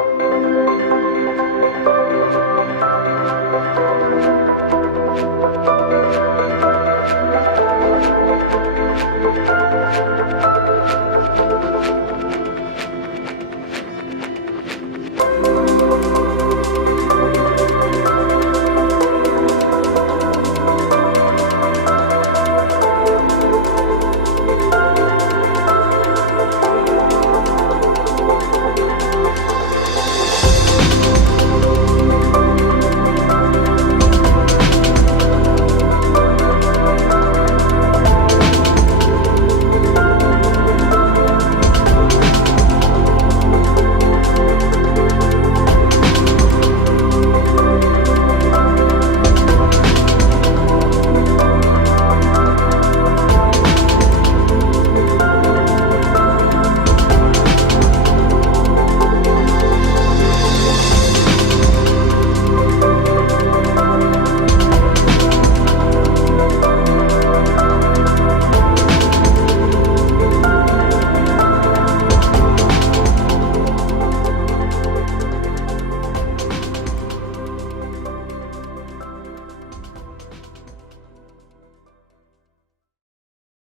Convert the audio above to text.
thank you